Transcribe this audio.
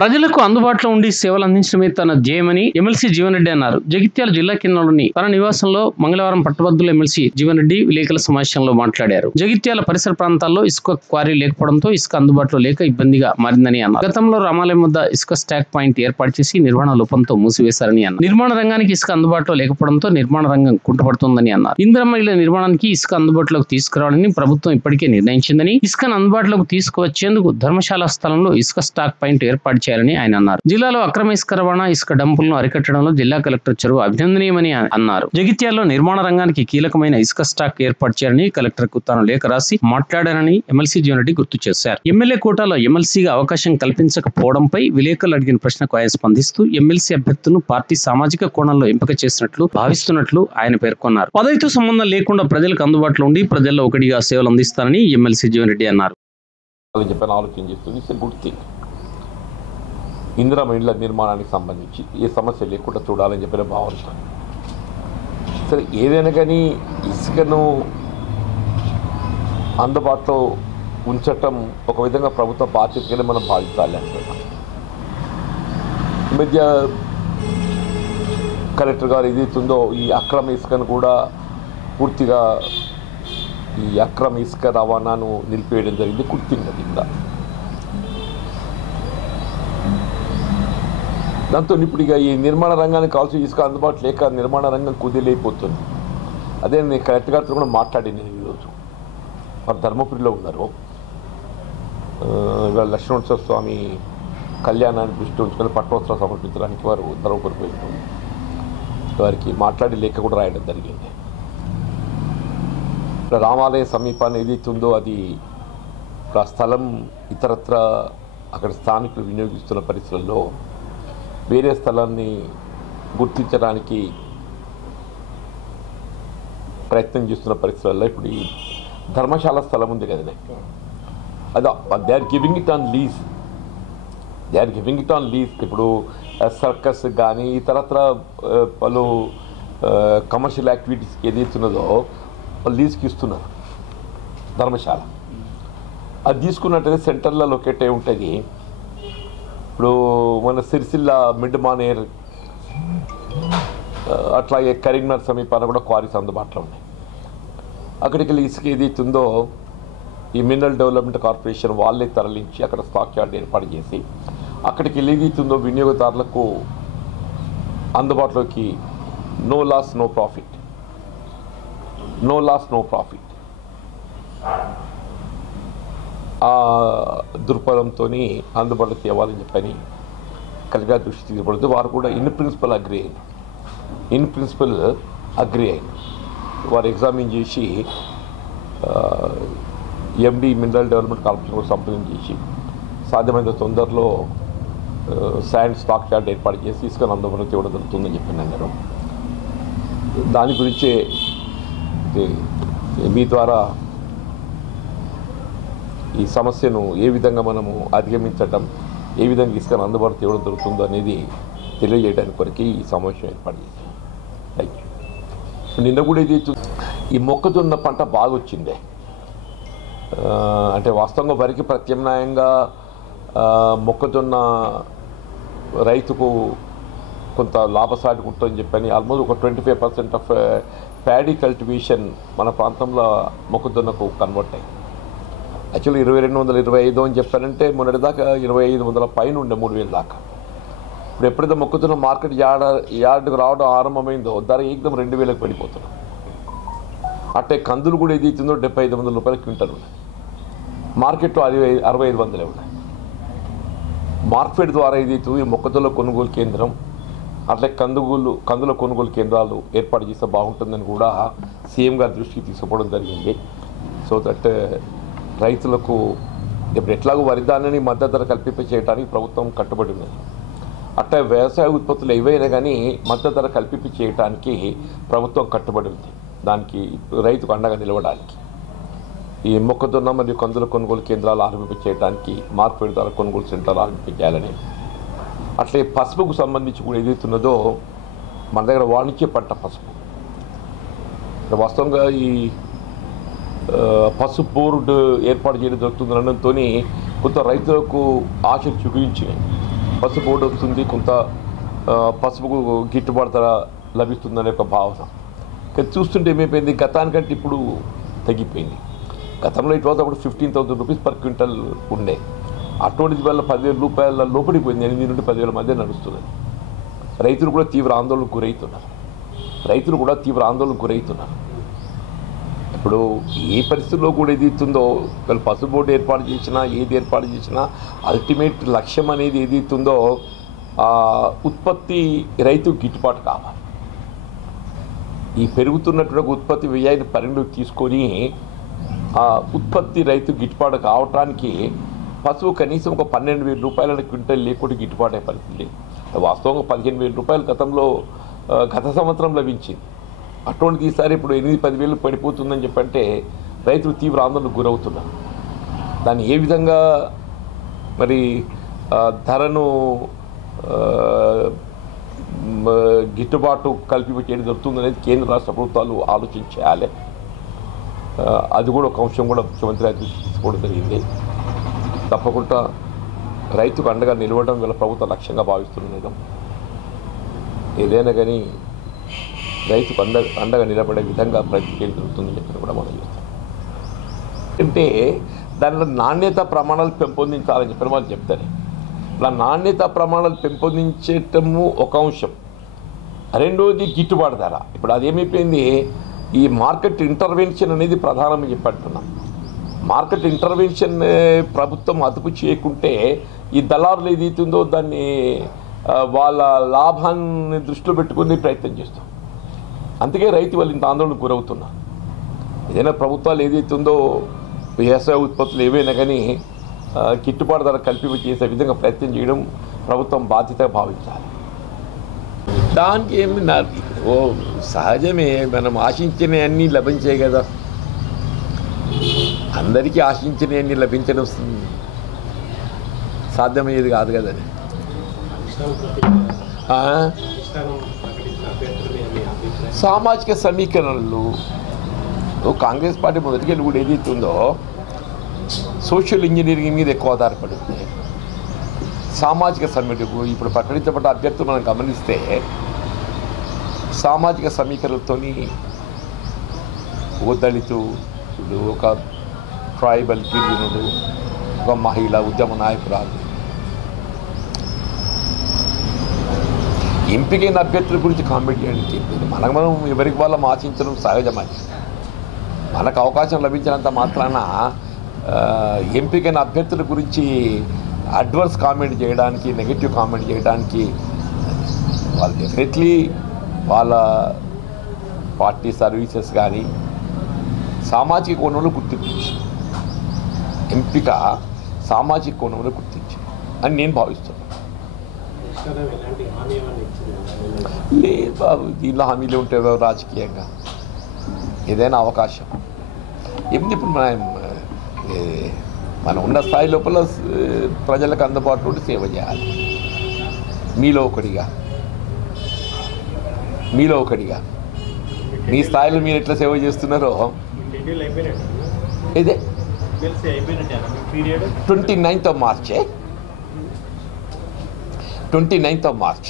ప్రజలకు అందుబాటులో ఉండి సేవలు అందించడమే తన ధ్యేయమని ఎమ్మెల్సీ జీవన్ రెడ్డి అన్నారు. జగిత్యాల జిల్లా కేంద్రంలోని తన నివాసంలో మంగళవారం పట్టభద్రుల ఎమ్మెల్సీ జీవన్ రెడ్డి విలేకరుల సమావేశంలో మాట్లాడారు. జగిత్యాల పరిసర ప్రాంతాల్లో ఇసుక క్వారీ లేకపోవడంతో ఇసుక అందుబాటులో లేక ఇబ్బందిగా మారిందని అన్నారు. గతంలో రామాలయం వద్ద ఇసుక స్టాక్ పాయింట్ ఏర్పాటు చేసి నిర్వహణ లోపంతో మూసివేశారని అన్నారు. నిర్మాణ రంగానికి ఇసుక అందుబాటులో లేకపోవడంతో నిర్మాణ రంగం కుంటుపడుతోందని అన్నారు. ఇందిరమ్మ ఇళ్ల నిర్మాణానికి ఇసుక అందుబాటులోకి తీసుకురావాలని ప్రభుత్వం ఇప్పటికే నిర్ణయించిందని, ఇసుకను అందుబాటులోకి తీసుకువచ్చేందుకు ధర్మశాల స్థలంలో ఇసుక స్టాక్ పాయింట్ ఏర్పాటు చేయాలని ఆయన అన్నారు. జిల్లాలో అక్రమ ఇసుక రవాణా, ఇసుక డంపులను అరికట్టడంలో జిల్లా కలెక్టర్ చొరవ అభినందనీయమని అన్నారు. జగిత్యాలలో నిర్మాణ రంగానికి కీలకమైన ఇసుక స్టాక్ ఏర్పాటు చేయాలని కలెక్టర్ కు తాను లేఖ రాసి మాట్లాడారని ఎమ్మెల్సీ జీవన్ రెడ్డి గుర్తు చేశారు. ఎమ్మెల్యే కోటాలో ఎమ్మెల్సీగా అవకాశం కల్పించకపోవడంపై విలేకరులు అడిగిన ప్రశ్నకు ఆయన స్పందిస్తూ ఎమ్మెల్సీ అభ్యర్థులను పార్టీ సామాజిక కోణంలో ఎంపిక చేసినట్లు భావిస్తున్నట్లు ఆయన పేర్కొన్నారు. పదవితో సంబంధం లేకుండా ప్రజలకు అందుబాటులో ఉండి ప్రజల్లో ఒకటిగా సేవలు అందిస్తారని ఎమ్మెల్సీ జీవన్ రెడ్డి అన్నారు. ఇందిరమ్మ ఇళ్ల నిర్మాణానికి సంబంధించి ఏ సమస్య లేకుండా చూడాలని చెప్పిన భావన. సరే, ఏదైనా కానీ ఇసుకను అందుబాటులో ఉంచటం ఒక విధంగా ప్రభుత్వ బాధ్యతగానే మనం భావించాలి అంటున్నాం. ఈ మధ్య కలెక్టర్ గారు ఏదైతుందో ఈ అక్రమ ఇసుకను కూడా పూర్తిగా ఈ అక్రమ ఇసుక రవాణాను నిలిపివేయడం జరిగింది. కుర్తింది ఇంకా దాంతో ఇప్పుడు ఇక ఈ నిర్మాణ రంగానికి కావాల్సిన ఇసుక అందుబాటు లేక నిర్మాణ రంగం కుదిలేకపోతుంది. అదే నేను కలెక్టర్ గారితో కూడా మాట్లాడి నేను ఈరోజు వారు ధర్మపురిలో ఉన్నారు. ఇవాళ లక్ష్మణేశ్వర స్వామి కళ్యాణాన్ని దృష్టి ఉంచుకొని పట్టవస్త్రాలు సమర్పించడానికి వారు ధర్మపురి పోయినారు. వారికి మాట్లాడి లేఖ కూడా రాయడం జరిగింది. రామాలయ సమీపాన్ని ఏదైతుందో అది ఆ స్థలం ఇతరత్ర అక్కడ స్థానికులు వినియోగిస్తున్న పరిస్థితుల్లో వేరే స్థలాన్ని గుర్తించడానికి ప్రయత్నం చేస్తున్న పరిస్థితుల్లో ఇప్పుడు ఈ ధర్మశాల స్థలం ఉంది కదనే, అది they are giving it on lease. ఇప్పుడు సర్కస్ కానీ ఇతరత్ర పలు కమర్షియల్ యాక్టివిటీస్కి ఏదైతున్నదో లీజ్కి ఇస్తున్నారు ధర్మశాల. అది తీసుకున్నట్టయితే సెంటర్లో లొకేట్ అయి ఉంటుంది. ఇప్పుడు మన సిరిసిల్ల మిడ్ మానేర్ అట్లాగే కరీంనగర్ సమీపాన కూడా క్వారీస్ అందుబాటులో ఉన్నాయి. అక్కడికి వెళ్ళి ఇసుక ఏదైతుందో ఈ మినరల్ డెవలప్మెంట్ కార్పొరేషన్ వాళ్ళే తరలించి అక్కడ స్టాక్ యార్డ్ ఏర్పాటు చేసి అక్కడికి వెళ్ళి ఏదైతుందో వినియోగదారులకు అందుబాటులోకి నో లాస్ నో ప్రాఫిట్ ఆ దృక్పథంతో అందుబాటులోకి తేవాలని చెప్పని కలెక్టర్ దృష్టి తీసుకుపడుతూ వారు కూడా ఇన్ ప్రిన్సిపల్ అగ్రి అయింది. వారు ఎగ్జామిన్ చేసి ఎండి మినరల్ డెవలప్మెంట్ కార్పొరేషన్ కూడా సంప్రదించి చేసి సాధ్యమైనంత తొందరలో శాండ్ స్టాక్ యార్డ్ ఏర్పాటు చేసి ఇసుకను అందుబాటులోకి తేవడం జరుగుతుందని చెప్పి అన్నారు. దాని గురించే మీ ద్వారా ఈ సమస్యను ఏ విధంగా మనము అధిగమించడం, ఏ విధంగా ఇసుకను అందుబాటు తేవడం జరుగుతుందో అనేది తెలియజేయడానికి కొరకు ఈ సమావేశం ఏర్పాటు చేశాం. Thank you. నిన్న కూడా ఇది ఈ మొక్కజొన్న పంట బాగా వచ్చిందే, అంటే వాస్తవంగా వరికి ప్రత్యామ్నాయంగా మొక్కజొన్న రైతుకు కొంత లాభసాటి ఉంటుందని చెప్పని ఆల్మోస్ట్ ఒక 25% ఆఫ్ ప్యాడీ కల్టివేషన్ మన ప్రాంతంలో మొక్కజొన్నకు కన్వర్ట్ అయ్యింది. యాక్చువల్లీ 2225 అని చెప్పారంటే మొన్నటిదాకా 2500 పైన ఉండే 3000 దాకా. ఇప్పుడు ఎప్పుడైతే మొక్కజొన్న మార్కెట్ యార్డుకు రావడం ఆరంభమైందో ధర ఏకదం 2000కి పడిపోతున్నాం. అట్టే కందులు కూడా ఏదైతుందో 7500 రూపాయల క్వింటల్ ఉన్నాయి. మార్కెట్లో 6500 ఉన్నాయి. మార్కెట్ ద్వారా ఏదైతుంది మొక్కజొన్న కొనుగోలు కేంద్రం అట్లే కందుల కొనుగోలు కేంద్రాలు ఏర్పాటు చేస్తే బాగుంటుందని కూడా సీఎం గారి దృష్టికి తీసుకుపోవడం జరిగింది. సో దట్ రైతులకు ఇప్పుడు ఎట్లాగో వరి ధాన్యాన్ని మద్దతు ధర కల్పింప చేయడానికి ప్రభుత్వం కట్టుబడి ఉన్నది. అట్లా వ్యవసాయ ఉత్పత్తులు ఏవైనా కానీ మద్దతు ధర కల్పింప చేయడానికి ప్రభుత్వం కట్టుబడి ఉంది. దానికి రైతుకు అండగా నిలవడానికి ఈ మొక్కజొన్న మరియు కందుల కొనుగోలు కేంద్రాలు ఆరంభింప చేయడానికి మార్కెట్ ధర కొనుగోలు సెంటర్లు ఆరంభించాలని, అట్లే పసుపుకు సంబంధించి కూడా ఏదైతున్నదో మన దగ్గర వాణిజ్య పంట పసుపు వాస్తవంగా ఈ పసుపు బోర్డు ఏర్పాటు చేయడం జరుగుతుందనడంతో కొంత రైతులకు ఆశలు చూపించినాయి. పసుపు బోర్డు వస్తుంది, కొంత పసుపుకు గిట్టుబాటు ధర లభిస్తుందనే ఒక భావన. కానీ చూస్తుంటే ఏమైపోయింది, గతానికంటే ఇప్పుడు తగ్గిపోయింది. గతంలో ఇటు అప్పుడు 15,000 రూపీస్ పర్ క్వింటల్ ఉండే, అటువంటిది వల్ల 10,000 రూపాయల లోపడిపోయింది. 8 నుండి 10,000 మధ్య నడుస్తున్నది. రైతులు కూడా తీవ్ర ఆందోళనకు గురవుతున్నారు. ఇప్పుడు ఏ పరిస్థితుల్లో కూడా ఏదైతుందో, వాళ్ళు పసుపు బోర్డు ఏర్పాటు చేసినా, ఏది ఏర్పాటు చేసినా అల్టిమేట్ లక్ష్యం అనేది ఏదైతుందో ఉత్పత్తి రైతుకు గిట్టుబాటు కావాలి. ఈ పెరుగుతున్నటువంటి ఉత్పత్తి వ్యయాన్ని పరిగణలోకి తీసుకొని ఆ ఉత్పత్తి రైతు గిట్టుబాటు కావటానికి పసుపు కనీసం ఒక 12,000 రూపాయల క్వింటల్ లేకుండా గిట్టుబాటు అయ్యే పరిస్థితి. వాస్తవంగా 15,000 రూపాయలు గత సంవత్సరం లభించింది. అటువంటిది ఈసారి ఇప్పుడు 8-10,000 పడిపోతుందని చెప్పంటే రైతులు తీవ్ర ఆందోళనకు గురవుతున్నారు. దాన్ని ఏ విధంగా మరి ధరను గిట్టుబాటు కల్పించేది దొరుకుతుందనేది కేంద్ర రాష్ట్ర ప్రభుత్వాలు ఆలోచించాలి. అది కూడా ఒక అంశం కూడా ముఖ్యమంత్రి గారు తీసుకోవడం జరిగింది. తప్పకుండా రైతుకు అండగా నిలవడం వీళ్ళ ప్రభుత్వ లక్ష్యంగా భావిస్తున్నాను. ఏదైనా కానీ రైతుకు అండగా నిలబడే విధంగా ప్రయత్నం జరుగుతుందని చెప్పి కూడా మనం చేస్తాం. అంటే దానిలో నాణ్యత ప్రమాణాలు పెంపొందించాలని చెప్పిన వాళ్ళు చెప్తారు. ఇలా నాణ్యత ప్రమాణాలు పెంపొందించటము ఒక అంశం. రెండోది గిట్టుబాటు ధర. ఇప్పుడు అదేమైపోయింది, ఈ మార్కెట్ ఇంటర్వెన్షన్ అనేది ప్రధానమని చెప్పంటున్నాం. మార్కెట్ ఇంటర్వెన్షన్ ప్రభుత్వం అదుపు చేయకుంటే ఈ దళారులు ఏదైతుందో దాన్ని వాళ్ళ లాభాన్ని దృష్టిలో పెట్టుకుని ప్రయత్నం చేస్తాం. అందుకే రైతు వాళ్ళు ఇంత ఆందోళనకు గురవుతున్నారు. ఏదైనా ప్రభుత్వాలు ఏదైతుందో వ్యవసాయ ఉత్పత్తులు ఏవైనా కానీ గిట్టుబాటు ధర చేసే విధంగా ప్రయత్నం చేయడం ప్రభుత్వం బాధ్యతగా భావించాలి. దానికి ఏమి సహజమే, మనం ఆశించినవన్నీ లభించాయి కదా. అందరికీ ఆశించినవన్నీ లభించడం సాధ్యమయ్యేది కాదు కదా. సామాజిక సమీకరణలు కాంగ్రెస్ పార్టీ మొదటికెళ్ళి కూడా ఏదైతుందో సోషల్ ఇంజనీరింగ్ మీద ఎక్కువ ఆధారపడింది. సామాజిక సమీకరణకు ఇప్పుడు ప్రకటించబడ్డ అభ్యర్థులు మనం గమనిస్తే సామాజిక సమీకరణలతో ఒక దళితుడు, ఒక ట్రైబల్ గిరిజనుడు, ఒక మహిళ, ఉద్యమ నాయకురాలు, ఎంపికైన అభ్యర్థుల గురించి కామెంట్ చేయడానికి మనం ఎవరికి వాళ్ళం ఆశించడం సహజమని. మనకు అవకాశం లభించినంత మాత్రాన ఎంపికైన అభ్యర్థుల గురించి అడ్వర్స్ కామెంట్ చేయడానికి, నెగిటివ్ కామెంట్ చేయడానికి వాళ్ళు డెఫినెట్లీ వాళ్ళ పార్టీ సర్వీసెస్ కానీ సామాజిక కోణంలో గుర్తించి, ఎంపిక సామాజిక కోణంలో గుర్తించి అని నేను భావిస్తున్నాను. లేదు బాబు, దీనిలో హామీలు ఉంటాయి రాజకీయంగా. ఏదైనా అవకాశం ఏమిటి, ఇప్పుడు మనం ఉన్న స్థాయి లోపల ప్రజలకు అందుబాటులో సేవ చేయాలి. మీలో ఒకటిగా మీ స్థాయిలో మీరు ఎట్లా సేవ చేస్తున్నారో ఇదే 29th of March.